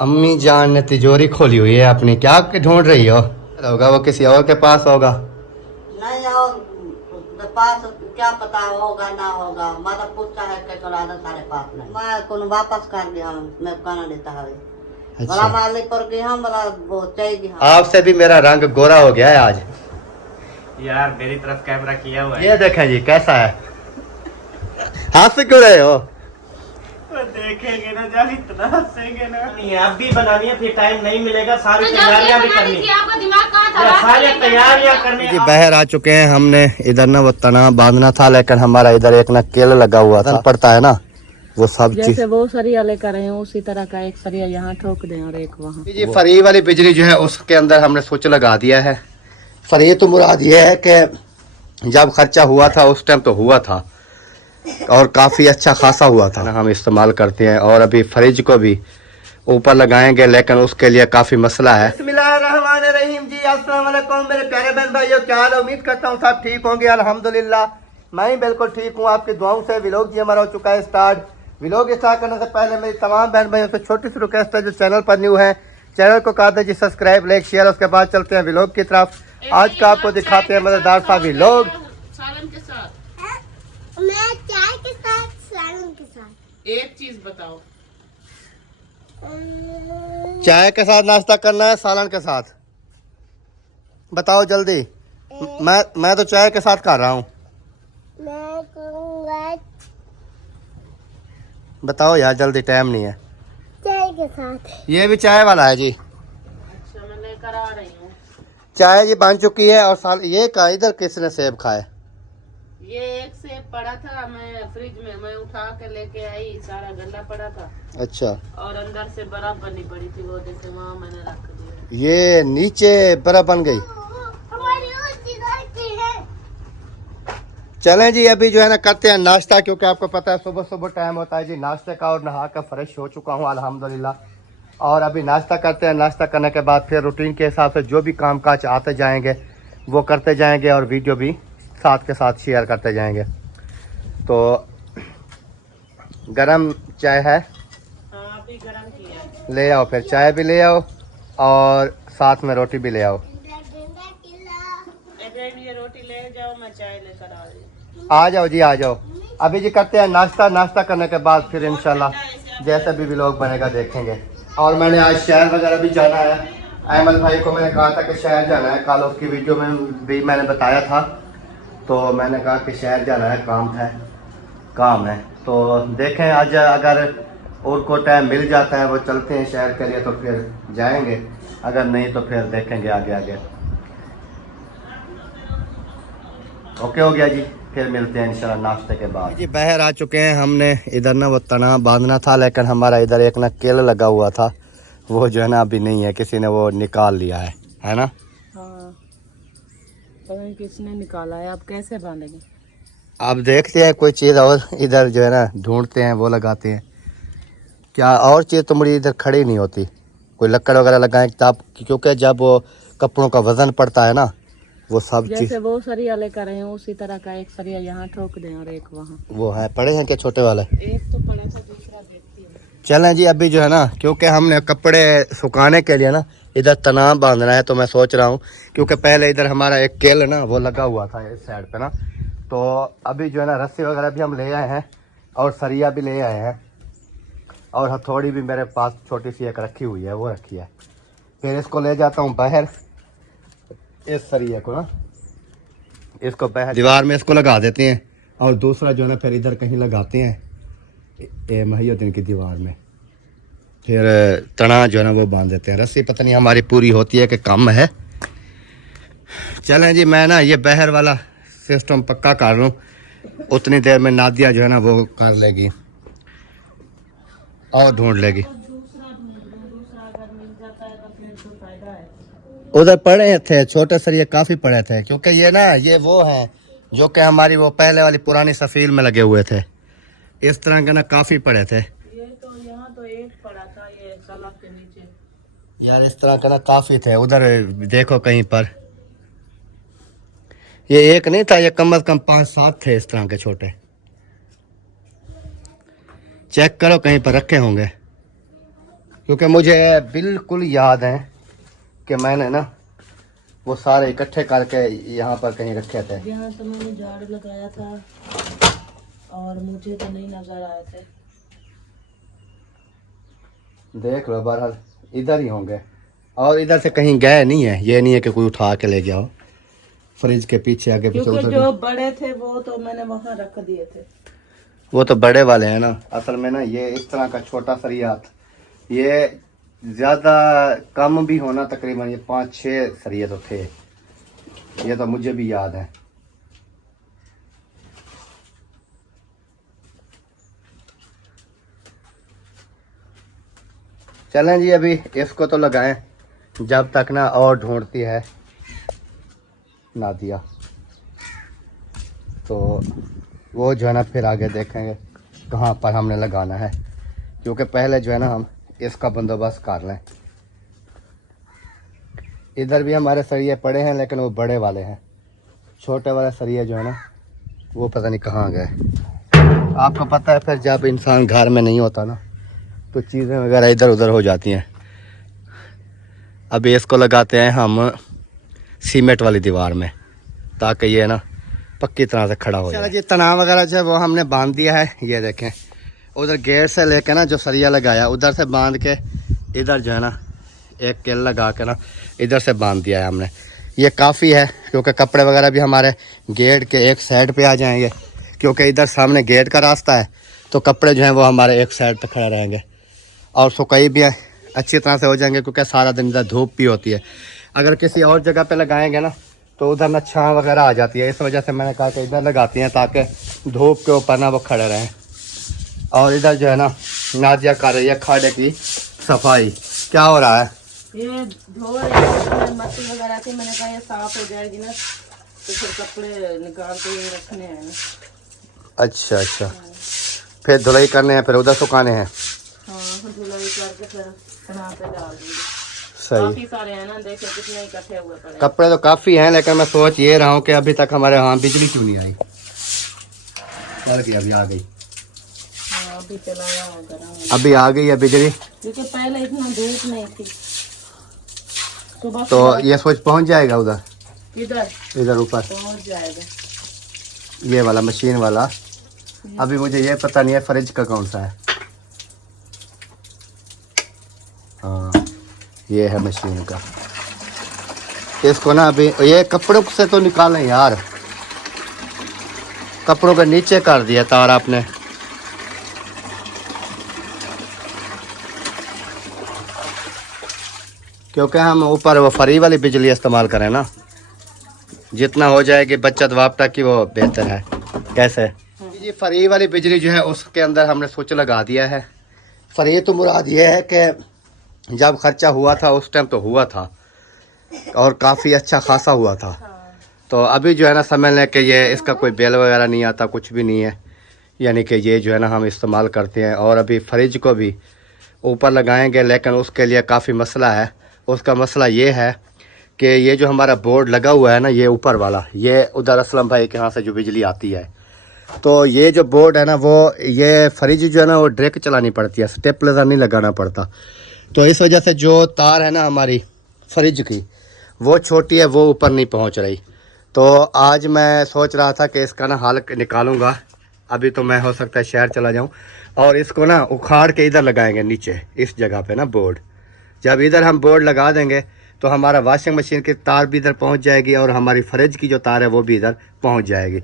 अम्मी जान ने तिजोरी खोली हुई है अपनी, क्या ढूंढ रही हो? होगा वो किसी और के पास होगा। नहीं और उसके पास क्या पता होगा ना होगा। मैं तो पूछता है कि चुराना सारे पास नहीं, मैं कौन वापस कर गया हूँ, मैं कहना देता है बड़ा अच्छा, माली पर गया हम बड़ा बहुत चाहिए। आपसे भी मेरा रंग गोरा हो गया है आज। यार मेरी तरफ कैमरा किया हुआ है। ये देखें जी कैसा है। हंस क्यों रहे हो? तो देखेंगे ना जब इतना हंसेंगे ना। नहीं अब भी बनानी है, फिर टाइम नहीं मिलेगा, सारी तैयारियां भी करनी है। आपका दिमाग कहाँ था? सारी तैयारियां करनी जी है। बाहर आ चुके हैं। हमने इधर ना वो तना बांधना था, लेकिन हमारा इधर एक ना केल लगा हुआ था, पड़ता है ना वो सब चीज। जैसे वो सरिया लेकर आए उसी तरह का एक सरिया यहाँ ठोक दें और एक वहाँ। जी फ्री वाली बिजली जो है उसके अंदर हमने स्विच लगा दिया है। फ्री तो मुराद ये है कि जब खर्चा हुआ था उस टाइम तो हुआ था और काफ़ी अच्छा खासा हुआ था ना, हम इस्तेमाल करते हैं। और अभी फ्रिज को भी ऊपर लगाएंगे, लेकिन उसके लिए काफ़ी मसला है। बिस्मिल्लाहिर्रहमानिर्रहीम जी, अस्सलाम वालेकुम मेरे प्यारे बहन भाइयों, क्या हाल है? उम्मीद करता हूँ सब ठीक होंगे। अल्हम्दुलिल्लाह मैं ही बिल्कुल ठीक हूँ, आपकी दुआओं से। व्लॉग जी हमारा हो चुका है स्टार्ट। व्लॉग स्टार्ट करने से पहले मेरी तमाम बहन भाइयों से छोटी सी रिक्वेस्ट है, जो चैनल पर न्यू है चैनल को कर दीजिए सब्सक्राइब, लाइक, शेयर। उसके बाद चलते हैं व्लॉग की तरफ। आज का आपको दिखाते हैं मज़ेदार सा व्लॉग। सालन के साथ मैं चाय के साथ सालन के साथ एक चीज बताओ। चाय के साथ नाश्ता करना है, सालन के साथ? बताओ जल्दी। मैं तो चाय के साथ खा रहा हूँ। मैं कहूँगा बताओ यार जल्दी, टाइम नहीं है। चाय के साथ। ये भी चाय वाला है जी। अच्छा मैं लेकर आ रही हूँ। चाय जी बन चुकी है। और साल ये का इधर किसने सेब खाए? ये एक सेब पड़ा था, मैं फ्रिज में मैं उठा के लेके आई, सारा गंदा पड़ा था। अच्छा, और अंदर से बर्फ बनी पड़ी थी, वो जैसे वहाँ मैंने रख दिया। ये नीचे बर्फ बन गई। हमारी उसी घर की है। चलें जी अभी जो है ना करते हैं नाश्ता, क्योंकि आपको पता है सुबह सुबह टाइम होता है जी नाश्ते का। और नहा कर फ्रेश हो चुका हूँ अल्हम्दुलिल्लाह। और अभी नाश्ता करते हैं। नाश्ता करने के बाद फिर रूटीन के हिसाब से जो भी काम काज आते जाएंगे वो करते जाएंगे, और वीडियो भी साथ के साथ शेयर करते जाएंगे। तो गरम चाय है, हाँ अभी गर्म किया है। ले आओ। फिर चाय भी ले आओ और साथ में रोटी भी ले आओ। इब्राहिम ये रोटी ले जाओ, मैं चाय लेकर आ रही हूँ। आ जाओ जी, आ जाओ। अभी जी करते हैं नाश्ता। नाश्ता करने के बाद फिर इंशाल्लाह जैसा भी व्लॉग बनेगा देखेंगे। और मैंने आज शहर वगैरह भी जाना है। अहमद भाई को मैंने कहा था कि शहर जाना है, कल उसकी वीडियो में भी मैंने बताया था। तो मैंने कहा कि शहर जाना है, काम है। तो देखें आज अगर और को टाइम मिल जाता है वो चलते हैं शहर के लिए, तो फिर जाएंगे। अगर नहीं तो फिर देखेंगे आगे। ओके हो गया जी, फिर मिलते हैं इंशाल्लाह नाश्ते के बाद। जी बाहर आ चुके हैं। हमने इधर ना वो तना बांधना था, लेकिन हमारा इधर एक ना केल लगा हुआ था, वो जो है ना अभी नहीं है, किसी ने वो निकाल लिया है ना। हाँ पता नहीं किसने निकाला है, अब कैसे बांधेंगे? अब देखते हैं कोई चीज़ और इधर जो है ना ढूंढते हैं, वो लगाते हैं। क्या और चीज़ तो मुझे इधर खड़ी नहीं होती, कोई लकड़ वगैरह लगाएं तब, क्योंकि जब वो कपड़ों का वजन पड़ता है ना वो सब चीज़। जैसे वो सरिया लेकर आए उसी तरह का एक सरिया यहाँ ठोक दें और एक वहाँ। वो है पड़े हैं क्या छोटे वाले? एक तो पड़ा था, दूसरा देखती हूँ। चलें जी अभी जो है ना, क्योंकि हमने कपड़े सुखाने के लिए ना इधर तनाव बांधना है, तो मैं सोच रहा हूँ क्योंकि पहले इधर हमारा एक केल ना वो लगा हुआ था इस साइड पे ना। तो अभी जो है ना रस्सी वगैरह भी हम ले आए हैं और सरिया भी ले आए हैं, और हथौड़ी भी मेरे पास छोटी सी एक रखी हुई है, वो रखी है। फिर इसको ले जाता हूँ बाहर, इस सरिया को ना इसको बाहर दीवार में इसको लगा देते हैं, और दूसरा जो है ना फिर इधर कहीं लगाते हैं महिउद्दीन की दीवार में। फिर तना जो है ना वो बांध देते हैं। रस्सी पता नहीं हमारी पूरी होती है कि कम है। चलें जी मैं ना ये बाहर वाला सिस्टम पक्का कर लूँ, उतनी देर में नादिया जो है ना वो कर लेगी और ढूंढ लेगी। उधर पड़े थे छोटे सरिये, काफ़ी पड़े थे, क्योंकि ये ना ये वो हैं जो कि हमारी वो पहले वाली पुरानी सफ़ील में लगे हुए थे। इस तरह के ना काफ़ी पड़े थे। ये तो यहाँ तो एक पड़ा था, ये सलाब के नीचे। यार इस तरह का ना काफ़ी थे। उधर देखो कहीं पर, ये एक नहीं था, ये कम से कम 5-7 थे इस तरह के छोटे। चेक करो कहीं पर रखे होंगे। क्योंकि मुझे बिल्कुल याद है कि मैंने ना वो सारे इकट्ठे करके यहाँ पर कहीं रखे थे। यहाँ तो मैंने झाड़ू लगाया था और मुझे तो नहीं नजर आए थे। देख लो, बहरहाल इधर ही होंगे और इधर से कहीं गए नहीं है। ये नहीं है कि कोई उठा के ले गया हो। फ्रिज के पीछे आगे पीछे क्योंकि जो बड़े थे वो तो मैंने वहाँ रख दिए थे। वो तो बड़े वाले हैं ना। असल में ना ये इस तरह का छोटा सरिया, ये ज्यादा कम भी होना, तकरीबन ये 5-6 सरिये तो थे। ये तो मुझे भी याद है। चलें जी, अभी इसको तो लगाएं जब तक ना और ढूंढती है नादिया। तो वो जो है ना फिर आगे देखेंगे कहाँ पर हमने लगाना है, क्योंकि पहले जो है ना हम इसका बंदोबस्त कर लें। इधर भी हमारे सरिये पड़े हैं लेकिन वो बड़े वाले हैं। छोटे वाले सरिये जो है ना वो पता नहीं कहाँ गए। आपको पता है फिर जब इंसान घर में नहीं होता ना तो चीज़ें वगैरह इधर उधर हो जाती हैं। अभी इसको लगाते हैं हम सीमेंट वाली दीवार में ताकि ये ना पक्की तरह से खड़ा हो जाए। जी तनाव वगैरह जो है वो हमने बांध दिया है। ये देखें, उधर गेट से लेके ना जो सरिया लगाया उधर से बांध के इधर जो है ना एक किल लगा के ना इधर से बांध दिया है हमने। ये काफ़ी है क्योंकि कपड़े वगैरह भी हमारे गेट के एक साइड पे आ जाएंगे, क्योंकि इधर सामने गेट का रास्ता है तो कपड़े जो हैं वो हमारे एक साइड पे खड़े रहेंगे और सुखाई भी अच्छी तरह से हो जाएंगे, क्योंकि सारा दिन इधर धूप भी होती है। अगर किसी और जगह पे लगाएंगे ना तो उधर ना छाँव वगैरह आ जाती है। इस वजह से मैंने कहा कि इधर लगाती हैं ताकि धूप के ऊपर ना वो खड़े रहें। और इधर जो है ना नादिया कर रही है खाड़े की सफाई। क्या हो रहा है? ये धो रहे हैं, मट्टी वगैरह थी, मैंने कहा ये साफ हो जाएगी ना तो फिर कपड़े निकाल के ये रखने हैं ना। अच्छा अच्छा, फिर धुलाई करने हैं, फिर उधर सुखाने हैं। हाँ, धुलाई करके फिर बना पे डाल देंगे। सही। काफी सारे हैं ना, देखो कितने इकट्ठे हुए पड़े हैं। कपड़े तो काफ़ी हैं लेकिन मैं सोच ये रहा हूँ कि अभी तक हमारे यहाँ बिजली क्यों नहीं आई। चल गई, अभी आ गई। हाँ, अभी चलाया होगा ना। अभी आ गई है बिजली। क्योंकि पहले इतना धूप नहीं थी। सुबह तो ये स्विच पहुँच जाएगा उधर, इधर इधर ऊपर पहुंच जाएगा, ये वाला मशीन वाला। अभी मुझे ये पता नहीं है फ्रिज का कौन सा है। हाँ, ये है मशीन का। इसको ना अभी ये कपड़ों से तो निकालें यार, कपड़ों के नीचे कर दिया तार आपने। क्योंकि हम ऊपर वो फ्री वाली बिजली इस्तेमाल करें ना, जितना हो जाएगी बचत वापटा की वो बेहतर है। कैसे जी, फ्री वाली बिजली जो है उसके अंदर हमने स्विच लगा दिया है। फ्री तो मुराद ये है कि जब खर्चा हुआ था उस टाइम तो हुआ था और काफ़ी अच्छा खासा हुआ था। तो अभी जो है ना समझ लें कि ये इसका कोई बिल वगैरह नहीं आता, कुछ भी नहीं है, यानी कि ये जो है ना हम इस्तेमाल करते हैं। और अभी फ्रिज को भी ऊपर लगाएंगे लेकिन उसके लिए काफ़ी मसला है। उसका मसला ये है कि ये जो हमारा बोर्ड लगा हुआ है ना, ये ऊपर वाला, ये उधर असलम भाई के यहाँ से जो बिजली आती है, तो ये जो बोर्ड है ना वो ये फ्रिज जो है ना वो डायरेक्ट चलानी पड़ती है, स्टेपलाइजर नहीं लगाना पड़ता। तो इस वजह से जो तार है ना हमारी फ्रिज की वो छोटी है, वो ऊपर नहीं पहुंच रही। तो आज मैं सोच रहा था कि इसका ना हल निकालूंगा। अभी तो मैं हो सकता है शहर चला जाऊं और इसको ना उखाड़ के इधर लगाएंगे नीचे इस जगह पे ना बोर्ड। जब इधर हम बोर्ड लगा देंगे तो हमारा वॉशिंग मशीन की तार भी इधर पहुंच जाएगी और हमारी फ्रिज की जो तार है वो भी इधर पहुंच जाएगी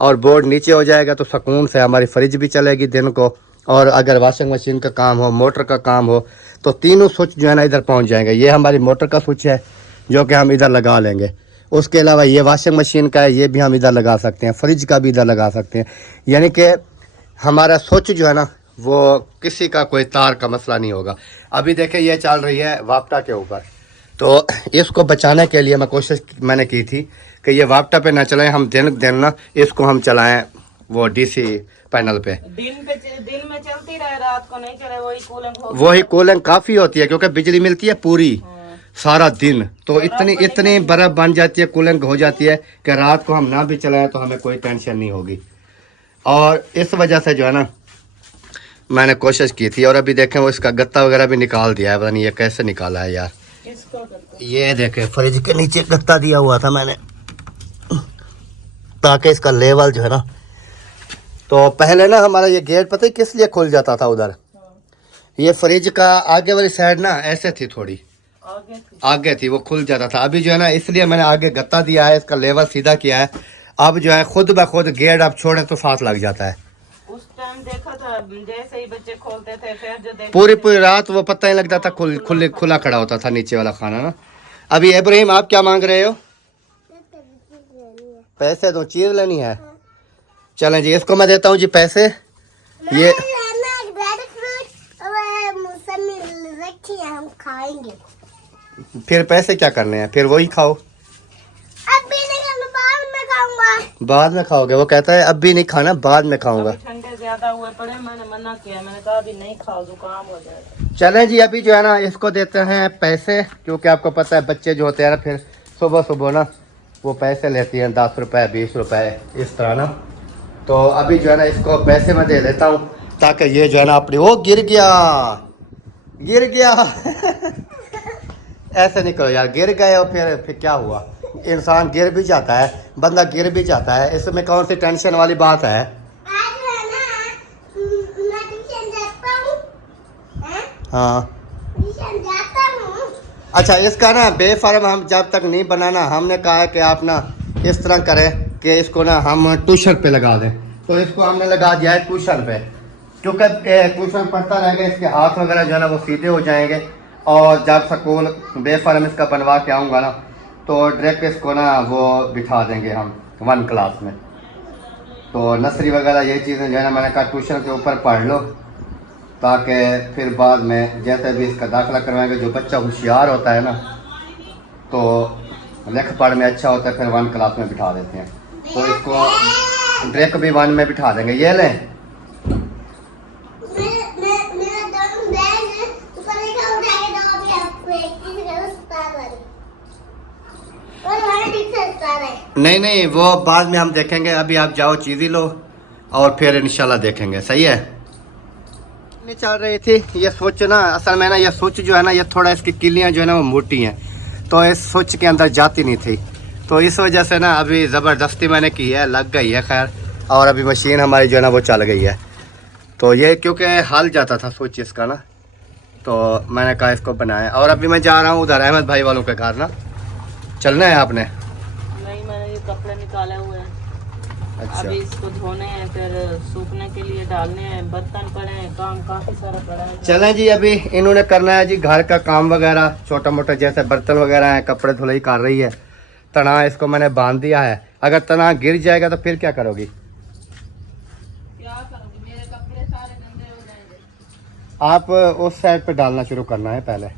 और बोर्ड नीचे हो जाएगा। तो सुकून से हमारी फ्रिज भी चलेगी दिन को, और अगर वॉशिंग मशीन का काम हो, मोटर का काम हो, तो तीनों स्विच जो है ना इधर पहुंच जाएंगे। ये हमारी मोटर का स्विच है जो कि हम इधर लगा लेंगे। उसके अलावा ये वॉशिंग मशीन का है, ये भी हम इधर लगा सकते हैं, फ्रिज का भी इधर लगा सकते हैं। यानी कि हमारा स्विच जो है ना वो किसी का कोई तार का मसला नहीं होगा। अभी देखें ये चल रही है वापटा के ऊपर, तो इसको बचाने के लिए कोशिश मैंने की थी कि ये वापटा पे ना चलाएं, हम दिन ना इसको हम चलाएं वो डीसी पैनल पे। दिन में चलती रहे, रात को नहीं चले, वही कूलिंग काफ़ी होती है क्योंकि बिजली मिलती है पूरी सारा दिन। तो इतनी बर्फ बन जाती है, कूलिंग हो जाती है कि रात को हम ना भी चलाएं तो हमें कोई टेंशन नहीं होगी। और इस वजह से जो है ना मैंने कोशिश की थी। और अभी देखें वो इसका गत्ता वगैरह भी निकाल दिया है, पता नहीं ये कैसे निकाला है यार। किसको करता ये देखे फ्रिज के नीचे गत्ता दिया हुआ था मैंने, ताकि इसका लेवल जो है ना, तो पहले ना हमारा ये गेट पता है किस लिए खुल जाता था उधर, ये फ्रिज का आगे वाली साइड ना ऐसे थी, थोड़ी आगे थी, वो खुल जाता था। अभी जो है ना इसलिए मैंने आगे गत्ता दिया है, इसका लेवल सीधा किया है। अब जो है खुद ब खुद गेट आप छोड़े तो साथ लग जाता है। उस टाइम देखा था जैसे ही बच्चे खोलते थे, फिर जो देखा पूरी रात वो पता ही लगता था, खुला खड़ा होता था नीचे वाला खाना ना। अभी इब्राहिम आप क्या मांग रहे हो? पैसे दो, चीज लेनी है। चलें जी, इसको मैं देता हूँ जी पैसे। ये हम खाएंगे। फिर पैसे क्या करने हैं, फिर वही खाओ। अब भी नहीं खाना, बाद में खाऊंगा। बाद में खाओगे? वो कहता है अब भी नहीं खाना, बाद में खाऊंगा। अभी ठंडे ज्यादा हुए पड़े, मैंने मना किया, मैंने कहा अभी नहीं खाओ, जुकाम हो जाएगा। चलें जी, अभी जो है ना इसको देते हैं पैसे, क्योंकि आपको पता है बच्चे जो होते हैं ना फिर सुबह सुबह ना वो पैसे लेती हैं, 10 रुपए 20 रुपए इस तरह ना। तो अभी जो है ना इसको पैसे मैं दे देता हूँ, ताकि ये जो है ना अपनी, वो गिर गया ऐसे नहीं करो यार, गिर गए और फिर क्या हुआ, इंसान गिर भी जाता है, बंदा गिर भी जाता है, इसमें कौन सी टेंशन वाली बात है। आज है ना, मैं ट्यूशन जाता हूँ। हाँ ट्यूशन जाता हूँ। अच्छा, इसका ना बेफार्म हम जब तक नहीं बनाना, हमने कहा है कि आप ना इस तरह करें कि इसको ना हम ट्यूशन पे लगा दें। तो इसको हमने लगा दिया है ट्यूशन पे, क्योंकि ट्यूशन पढ़ता रहेगा, इसके हाथ वगैरह जो है ना वो सीधे हो जाएंगे। और जब स्कूल बेफार्म इसका बनवा के आऊँगा ना, तो डायरेक्ट इसको ना वो बिठा देंगे हम 1 क्लास में। तो नर्सरी वगैरह ये चीज़ें जो है ना, मैंने कहा ट्यूशन के ऊपर पढ़ लो, ताकि फिर बाद में जैसे भी इसका दाखिला करवाएंगे, जो बच्चा होशियार होता है ना तो लिख पढ़ में अच्छा होता है, फिर 1 क्लास में बिठा देते हैं। तो इसको डायरेक्ट भी 1 में बिठा देंगे। ये लें, मेरा दोस्त बैग है, ऊपर लिखा उठाके दो, अभी आपको एक चीज का उस्ताद है। और हमारा ठीक से उस्ताद है। नहीं वो बाद में हम देखेंगे, अभी आप जाओ चीज़ ही लो और फिर इंशाल्लाह देखेंगे। सही है। नहीं चल रही थी ये स्विच ना, असल में ना ये स्विच जो है ना, ये थोड़ा इसकी किलियाँ जो है ना वो मोटी हैं, तो इस स्विच के अंदर जाती नहीं थी। तो इस वजह से ना अभी ज़बरदस्ती मैंने की है, लग गई है खैर। और अभी मशीन हमारी जो है ना वो चल गई है। तो ये क्योंकि हल जाता था स्विच इसका ना, तो मैंने कहा इसको बनाया। और अभी मैं जा रहा हूँ उधर अहमद भाई वालों के घर ना। चलना है आपने? नहीं, मैंने ये कपड़े निकाले हुए हैं। अच्छा, अभी इसको धोने हैं, फिर सूखने के लिए डालने हैं, बर्तन पड़े हैं, काम काफी सारा पड़ा है। चलें जी, अभी इन्होंने करना है जी घर का काम वगैरह, छोटा मोटा जैसे बर्तन वगैरह हैं, कपड़े धुलाई कर रही है। तना इसको मैंने बांध दिया है, अगर तना गिर जाएगा तो फिर क्या करोगी? क्या करूँगी, मेरे कपड़े सारे गंदे हो जाएंगे। आप उस साइड पे डालना शुरू करना है पहले।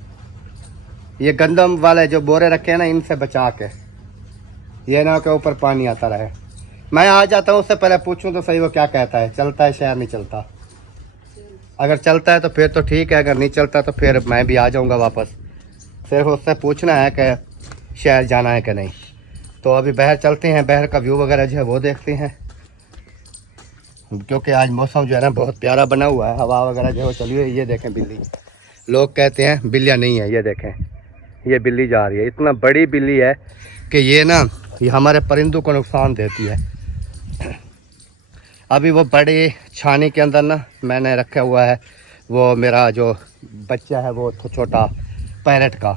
ये गंदम वाले जो बोरे रखे हैं ना, इनसे बचा के, ये ना के ऊपर पानी आता रहे। मैं आ जाता हूँ, उससे पहले पूछूं तो सही वो क्या कहता है, चलता है शहर नहीं चलता। अगर चलता है तो फिर तो ठीक है, अगर नहीं चलता तो फिर मैं भी आ जाऊँगा वापस। सिर्फ उससे पूछना है कि शहर जाना है कि नहीं। तो अभी बाहर चलते हैं, बाहर का व्यू वगैरह जो है वो देखते हैं, क्योंकि आज मौसम जो है ना बहुत प्यारा बना हुआ है, हवा वगैरह जो है चली हुई है। ये देखें बिल्ली, लोग कहते हैं बिल्लियाँ नहीं है, ये देखें ये बिल्ली जा रही है। इतना बड़ी बिल्ली है कि ये ना ये हमारे परिंदों को नुकसान देती है। अभी वो बड़े छानी के अंदर ना मैंने रखा हुआ है, वो मेरा जो बच्चा है वो छोटा पैरट का,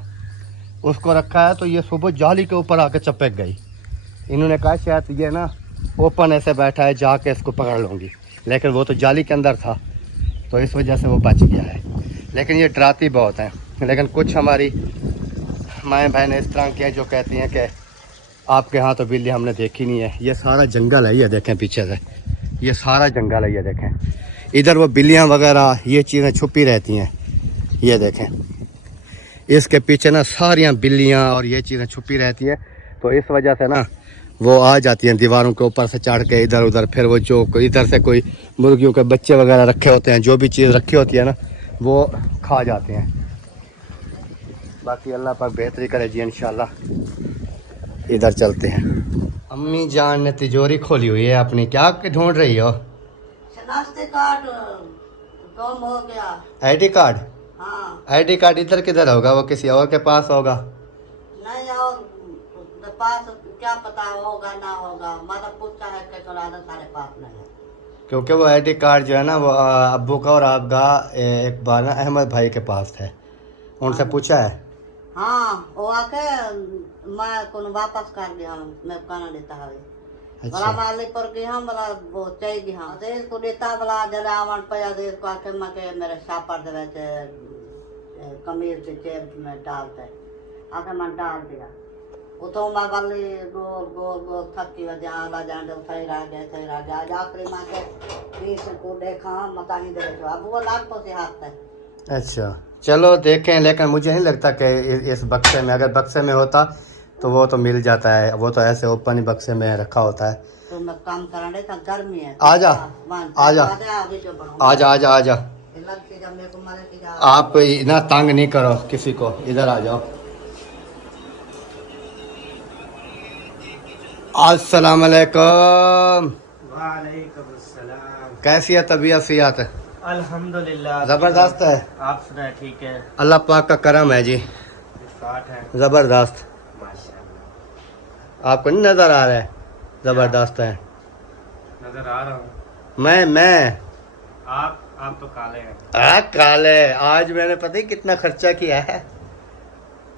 उसको रखा है। तो ये सुबह जाली के ऊपर आके चपक गई। इन्होंने कहा शायद ये ना ओपन ऐसे बैठा है, जाके इसको पकड़ लूँगी, लेकिन वो तो जाली के अंदर था, तो इस वजह से वो बच गया है। लेकिन ये डराती बहुत है। लेकिन कुछ हमारी माएँ बहनें इस तरह की हैं जो कहती हैं कि आपके यहाँ तो बिल्ली हमने देखी नहीं है। ये सारा जंगल है, ये देखें पीछे से, ये सारा जंगल है, ये देखें इधर वो बिल्लियाँ वगैरह ये चीज़ें छुपी रहती हैं। ये देखें इसके पीछे ना सारियाँ बिल्लियाँ और ये चीज़ें छुपी रहती हैं। तो इस वजह से ना वो आ जाती हैं दीवारों के ऊपर से चढ़ के इधर उधर। फिर वो जो इधर से कोई मुर्गियों के बच्चे वगैरह रखे होते हैं, जो भी चीज़ रखी होती है ना वो खा जाते हैं। बाकी अल्लाह पाक बेहतरी करे जी इंशाल्लाह। इधर चलते हैं। अम्मी जान ने तिजोरी खोली हुई है अपनी, क्या ढूंढ रही हो? नाश्ते कार्ड कम हो गया। ID card? हाँ आईडी कार्ड इधर किधर होगा, वो किसी और के पास होगा। नहीं, और उसके पास क्या पता होगा ना होगा, मतलब पूछता है कि चुराना सारे पास नहीं है। क्योंकि वो आईडी कार्ड जो है ना, वो अब्बू का और आपका एक बार ना अहमद भाई के पास है, उनसे पूछा है। हाँ वो आके मैं को वापस कर दिया, मैं कहना देता है बड़ा अच्छा माली पर गया बड़ा वो चाहिए गया देश को देता बड़ा जरा आवन पे देश को आके मके मेरे सापर देवे चे कमीज के चेर में डालते आके मैं डाल दिया। वो तो मैं वाली गोल गोल गोल थकी वजह आला जाने उठाई रह गया आज आखिरी माँ के 20 को देखा मता नहीं दे तो अब वो लाख को से हाथ है। अच्छा, चलो देखें, लेकिन मुझे नहीं लगता कि इस बक्से में, अगर बक्से में होता तो वो तो मिल जाता है, वो तो ऐसे ओपन ही बक्से में रखा होता है। तो मैं काम कराने था, गर्मी है। आजा आजा अभी जो बढ़ो आजा आजा आजा, लग से जब मेरे को मारे से आप इतना तंग नहीं करो किसी को, इधर आ जाओ। अस्सलाम वालेकुम। वालेकुम अस्सलाम। कैसी है तबीयत सियात? अल्हम्दुलिल्लाह जबरदस्त है, आप सुनाए? ठीक है, अल्लाह पाक का करम है जी, साठ है जबरदस्त। माशाल्लाह। आपको नहीं नजर आ रहा है? जबरदस्त है। नजर आ रहा हूँ। मैं आप तो काले हैं। काले, आज मैंने पता ही कितना खर्चा किया है,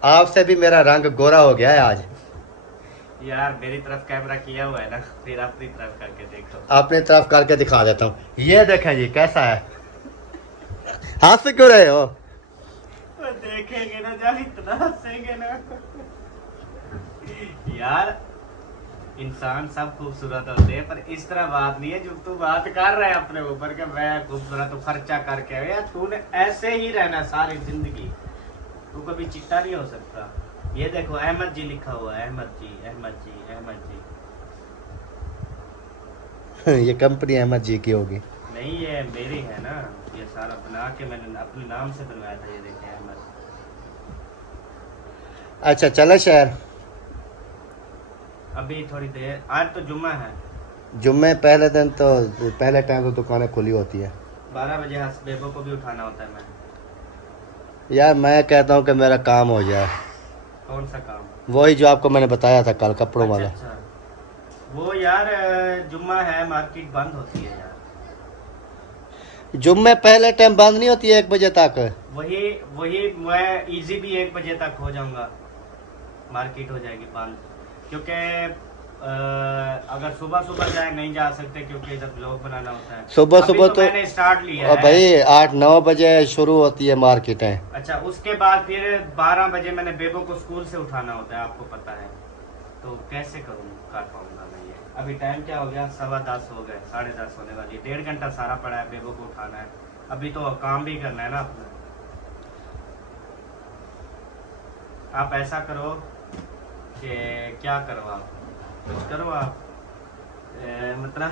आपसे भी मेरा रंग गोरा हो गया है आज। यार मेरी तरफ कैमरा किया हुआ है ना, फिर अपनी तरफ करके देखो। अपनी तरफ करके दिखा देता हूँ, ये देखें जी कैसा है। हाथ से क्यों रहे हो? देखेंगे ना जान, इतना हंसेंगे ना। यार इंसान सब खूबसूरत होते हैं, पर इस तरह बात नहीं है जो तू बात कर रहा है अपने ऊपर के मैं खूबसूरत हूँ, खर्चा करके। यार तूने ऐसे ही रहना सारी जिंदगी, तू कभी चिट्टा नहीं हो सकता। ये देखो अहमद जी लिखा हुआ है, अहमद जी अहमद जी अहमद जी। ये कंपनी अहमद जी की होगी। नहीं ये मेरी है ना, ये सारा बना के मैंने अपने नाम से बनवाया था। ये देखे अहमद। अच्छा चलो शहर, अभी थोड़ी देर, आज तो जुम्मा है। जुम्मे पहले दिन तो पहले टाइम तो दुकानें खुली होती है। 12 बजे हसबेबों को भी उठाना होता है। मैं यार मैं कहता हूँ कि मेरा काम हो जाए, कौन सा काम? वही जो आपको मैंने बताया था कल, कपड़ों वाला। अच्छा, वो यार जुम्मा है, मार्केट बंद होती है यार। जुम्मे पहले टाइम बंद नहीं होती है 1 बजे तक। वही मैं इजी भी 1 बजे तक हो जाऊंगा, मार्केट हो जाएगी बंद। क्योंकि अगर सुबह सुबह जाए नहीं जा सकते, क्योंकि इधर ब्लॉग बनाना होता है। सुबह सुबह तो मैंने स्टार्ट लिया है भाई 8-9 बजे शुरू होती है मार्केटें। अच्छा, उसके बाद फिर 12 बजे मैंने बेबो को स्कूल से उठाना होता है, आपको पता है। तो कैसे कर पाऊंगा मैं ये? अभी टाइम क्या हो गया? 10:15 हो गए, 10:30 होने वाली। 1.5 घंटा सारा पड़ा है, बेबो को उठाना है। अभी तो काम भी करना है ना अपना। आप ऐसा करो कि क्या करो, आप कुछ करो, आप मतलब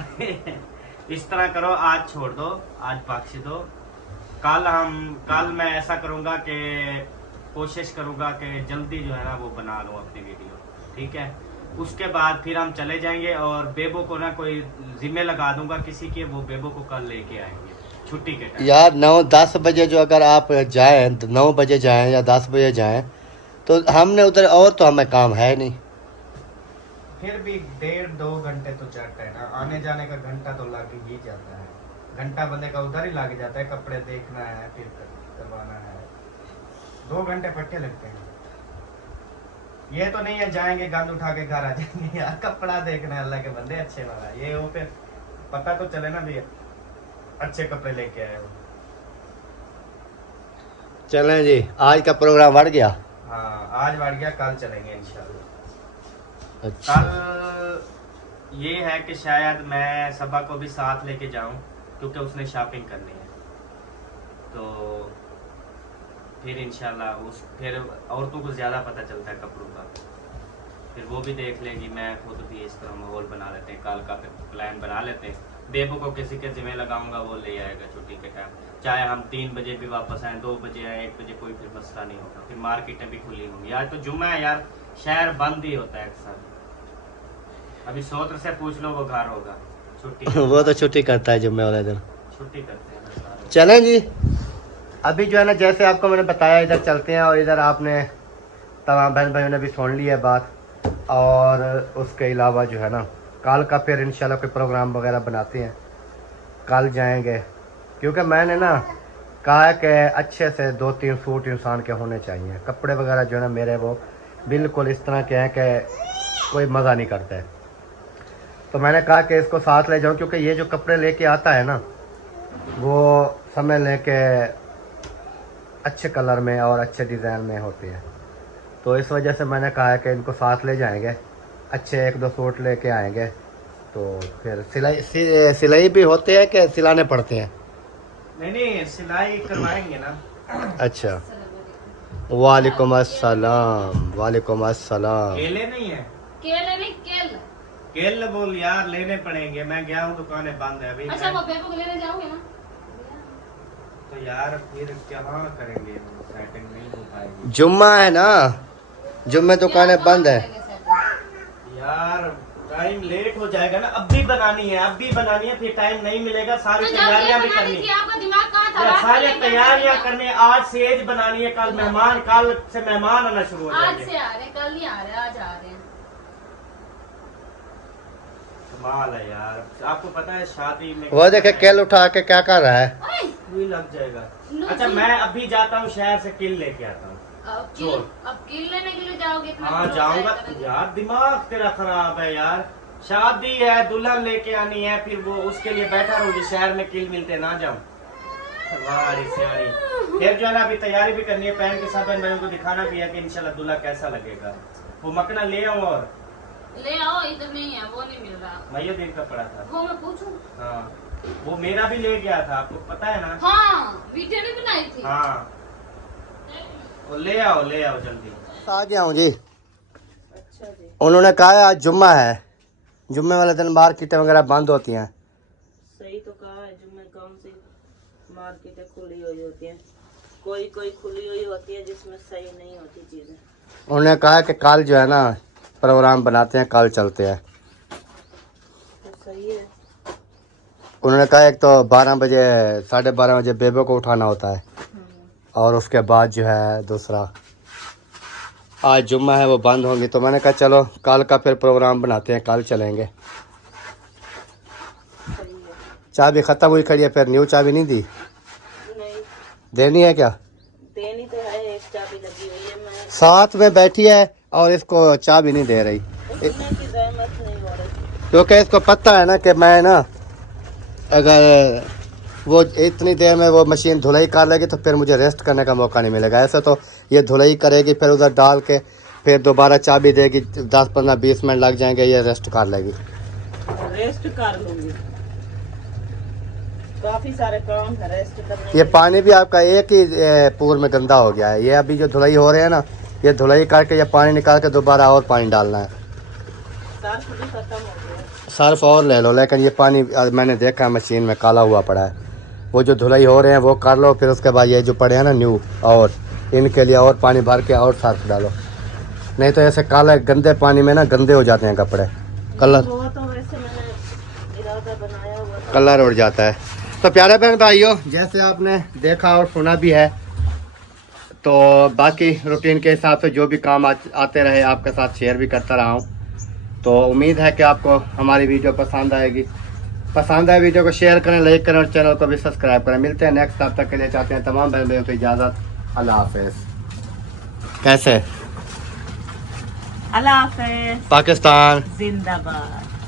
इस तरह करो, आज छोड़ दो, आज बख्श दो। कल मैं ऐसा करूंगा कि कोशिश करूंगा कि जल्दी जो है ना वो बना लूं अपनी वीडियो, ठीक है? उसके बाद फिर हम चले जाएंगे और बेबो को ना कोई जिम्मे लगा दूंगा किसी के, वो बेबो को कल लेके आएंगे छुट्टी के टाइम। यार 9-10 बजे जो अगर आप जाएं, 9 बजे जाएं या 10 बजे जाएं, तो हमने उधर और तो हमें काम है नहीं। फिर भी 1.5-2 घंटे तो चढ़ता है ना, आने जाने का घंटा तो लग ही जाता है। घंटा बंदे का उधर ही लग जाता है, कपड़े देखना है, फिर करवाना है, 2 घंटे पट्टे लगते हैं। ये तो नहीं है जाएंगे गंद उठा के घर आ जाएंगे यार, कपड़ा देखना है अल्लाह के बंदे अच्छे वाला। ये वो फिर पता तो चले ना भी अच्छे कपड़े लेके आए हो। चलें जी, आज का प्रोग्राम बढ़ गया। हाँ आज बढ़ गया, कल चलेंगे इंशाल्लाह। अच्छा, कल ये है कि शायद मैं सबा को भी साथ लेके जाऊं, क्योंकि उसने शॉपिंग करनी है। तो फिर इंशाल्लाह फिर औरतों को ज़्यादा पता चलता है कपड़ों का, फिर वो भी देख लेंगी। मैं खुद भी इस तरह माहौल बना लेते हैं, कल का फिर प्लान बना लेते हैं। बेबो को किसी के जिम्मे लगाऊंगा, वो ले आएगा छुट्टी के टाइम। चाहे हम 3 बजे भी वापस आए, 2 बजे आए, 1 बजे, कोई फिर मसला नहीं होगा। फिर मार्केटें भी खुली होंगी। आज तो जुम्मा है यार, शहर बंद ही होता है अक्सर। अभी सोत्र से पूछ लो, वो घर होगा छुट्टी वो तो छुट्टी करता है जुम्मे वाले दिन। छुट्टी करते हैं ना सारे। चलें जी। अभी जो है ना, जैसे आपको मैंने बताया, इधर चलते हैं और इधर आपने तमाम बहन भाइयों ने भी सुन ली है बात। और उसके अलावा जो है ना, कल का फिर इंशाल्लाह कोई प्रोग्राम वगैरह बनाते हैं, कल जाएंगे। क्योंकि मैंने ना कहा है कि अच्छे से 2-3 सूट इंसान के होने चाहिए। कपड़े वगैरह जो है ना मेरे, वो बिल्कुल इस तरह के हैं कि कोई मज़ा नहीं करता है। तो मैंने कहा कि इसको साथ ले जाऊं, क्योंकि ये जो कपड़े लेके आता है ना, वो समझ लें कि अच्छे कलर में और अच्छे डिज़ाइन में होते हैं। तो इस वजह से मैंने कहा है कि इनको साथ ले जाएंगे, अच्छे 1-2 सूट लेके आएंगे। तो फिर सिलाई भी होते हैं कि सिलाने पड़ते हैं? नहीं, सिलाई करवाएंगे ना। अच्छा। वालेकुम अस्सलाम। वालेकुम अस्सलाम। केले नहीं है? केले नहीं, केल। केले बोल यार, लेने पड़ेंगे। मैं गया हूँ, दुकानें बंद है अभी। अच्छा, वो बेबू को लेने जाओगे ना? तो यार फिर क्या करेंगे, सेटिंग नहीं हो पाएगी। जुम्मा है ना, जुम्मे दुकानें बंद है। यार टाइम लेट हो जाएगा ना। अब भी बनानी है, फिर टाइम नहीं मिलेगा। सारी तैयारियां भी करनी है। आपका दिमाग कहाँ था? सारी तैयारियां करनी है। आज सेज बनानी है, कल से मेहमान आना शुरू हो आज जाएंगे। से आ रहे, कल नहीं आ रहे, आज आ रहे हैं। कमाल है यार। आपको पता है शादी में वो देखे केल उठा के क्या कर रहा है। भी लग जाएगा। अच्छा, मैं अभी जाता हूँ शहर से, किल लेके आता हूँ। अब किल लेने के लिए जाओगे? इतना हाँ भरोसा जाऊंगा। है इतना? यार दिमाग तेरा खराब है यार। शादी है, दुल्हन लेके आनी है, फिर वो उसके लिए बैठा रहूंगी शहर में, किल मिलते ना जाऊं। वारी सियारी। फिर जो है ना, अभी तैयारी भी करनी है, पहन के सब बहन को दिखाना भी है कि इंशाल्लाह दूल्हा कैसा लगेगा। वो मकना ले आऊं और ले आओ, इधर नहीं है, वो नहीं मिल रहा। मयो दिन का पड़ा था। वो मैं पूछूं? हाँ, वो मेरा भी ले गया था, आपको पता है ना। हाँ, वीडियो नहीं बनाई थी। हाँ, वो ले आओ जल्दी। आ गया हूँ जी। अच्छा जी। उन्होंने कहा है आज जुम्मा है, जुम्मे वाले दिन मार्केटें वगैरह बंद होती हैं। सही तो कहा है, जुम्मे कौन सी मार्केटें खुली हुई होती हैं? कोई खुली हुई होती है जिसमें सही नहीं होती चीजें। उन्होंने कहा कि कल जो है ना प्रोग्राम बनाते हैं, कल चलते हैं। तो सही है। उन्होंने कहा एक तो 12 बजे 12:30 बजे बेबे को उठाना होता है, और उसके बाद जो है दूसरा, आज जुम्मा है, वो बंद होंगी। तो मैंने कहा चलो कल का फिर प्रोग्राम बनाते हैं, कल चलेंगे। सही है। चाबी ख़त्म हुई खड़ी है, फिर न्यू चाबी नहीं दी? नहीं, देनी है क्या? देनी तो है, एक चाबी लगी हुई है। मैं साथ में बैठी है और इसको चाबी नहीं दे रही, उठने की जहमत नहीं हो रही। क्योंकि इसको पता है ना कि मैं ना, अगर वो इतनी देर में वो मशीन धुलाई कर लेगी तो फिर मुझे रेस्ट करने का मौका नहीं मिलेगा। ऐसे तो ये धुलाई करेगी, फिर उधर डाल के फिर दोबारा चाबी देगी, 10, 15, 20 मिनट लग जाएंगे, ये रेस्ट कर लेगी। रेस्ट कर लूंगी, काफी सारे काम है रेस्ट करने। ये पानी भी आपका एक ही पूर में गंदा हो गया है। ये अभी जो धुलाई हो रहे हैं ना, ये धुलाई करके ये पानी निकाल के दोबारा और पानी डालना है। सर्फ भी खत्म हो गया। सर्फ और ले लो, लेकिन ये पानी मैंने देखा मशीन में काला हुआ पड़ा है। वो जो धुलाई हो रहे हैं वो कर लो, फिर उसके बाद ये जो पड़े हैं ना न्यू, और इनके लिए और पानी भर के और सर्फ डालो, नहीं तो ऐसे काले गंदे पानी में ना गंदे हो जाते हैं कपड़े, कलर वो तो वैसे मैंने इरादा बनाया हुआ था। कलर उड़ जाता है। तो प्यारे बहन भाइयों, जैसे आपने देखा और सुना भी है, तो बाकी रूटीन के हिसाब से जो भी काम आते रहे आपके साथ शेयर भी करता रहा हूँ। तो उम्मीद है कि आपको हमारी वीडियो पसंद आएगी। पसंद आए वीडियो को शेयर करें, लाइक करें और चैनल को भी सब्सक्राइब करें। मिलते हैं नेक्स्ट, तब तक के लिए चाहते हैं तमाम बहन भाइयों को इजाज़त। अल्लाह हाफिज़। कैसे? अल्लाह हाफिज़। पाकिस्तान जिंदाबाद।